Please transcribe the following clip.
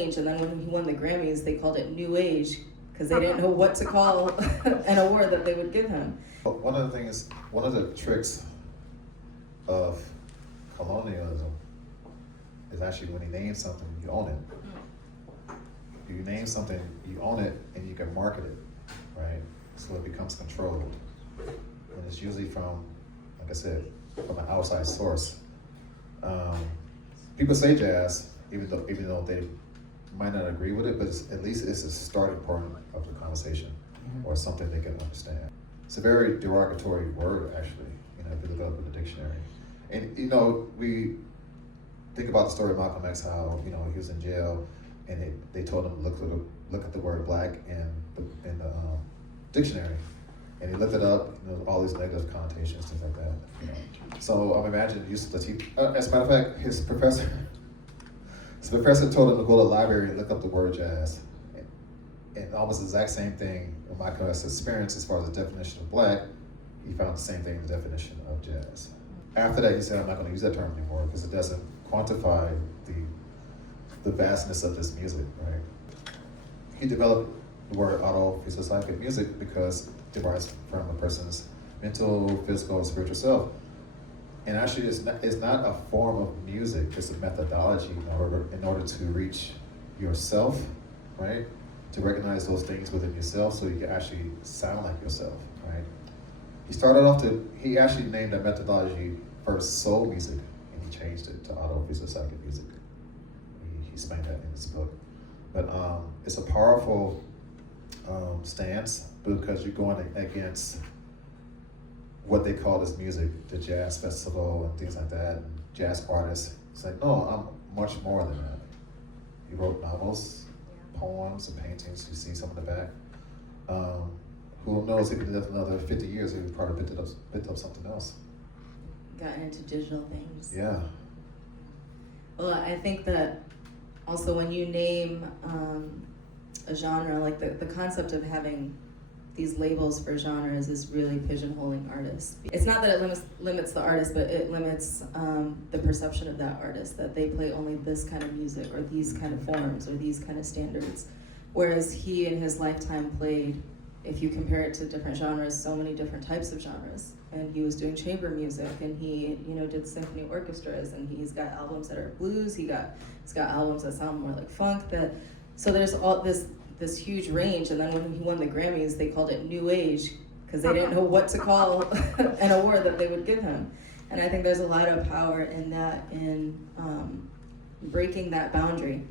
And then when he won the Grammys, they called it New Age because they didn't know what to call an award that they would give him. But one of the tricks of colonialism is actually when you name something, you own it. If you name something, you own it, and you can market it, right? So it becomes controlled. And it's usually from, like I said, from an outside source. People say jazz, even though they might not agree with it, but at least it's a starting point of the conversation, or something they can understand. It's a very derogatory word, actually, if you look it up in the dictionary. And we think about the story of Malcolm X, how he was in jail, and they told him look at the word black in the dictionary, and he looked it up. All these negative connotations, things like that. So I'm imagining Yusef Lateef. As a matter of fact, his professor told him to go to the library and look up the word jazz, and almost the exact same thing in Malcolm X's experience as far as the definition of black. He found the same thing in the definition of jazz. After that, he said, I'm not going to use that term anymore because it doesn't quantify the vastness of this music, right? He developed the word auto-physical music because it derives from a person's mental, physical, and spiritual self. And actually, it's not a form of music, it's a methodology in order to reach yourself, right? To recognize those things within yourself so you can actually sound like yourself, right? He actually named that methodology first soul music, and he changed it to auto-physical music. He explained that in his book. But it's a powerful stance because you're going against what they call this music, the jazz festival and things like that, and jazz artists. It's like, no, I'm much more than that. He wrote novels, poems, and paintings. You see some in the back. Who knows, if he lived another 50 years, he would probably picked up something else. Gotten into digital things. Yeah. Well, I think that also when you name a genre, like the concept of having these labels for genres is really pigeonholing artists. It's not that it limits the artist, but it limits the perception of that artist, that they play only this kind of music or these kind of forms or these kind of standards. Whereas he in his lifetime played, if you compare it to different genres, so many different types of genres. And he was doing chamber music, and he did symphony orchestras, and he's got albums that are blues, he's got albums that sound more like funk. So there's all this huge range. And then when he won the Grammys, they called it New Age because they didn't know what to call an award that they would give him. And I think there's a lot of power in that, in breaking that boundary.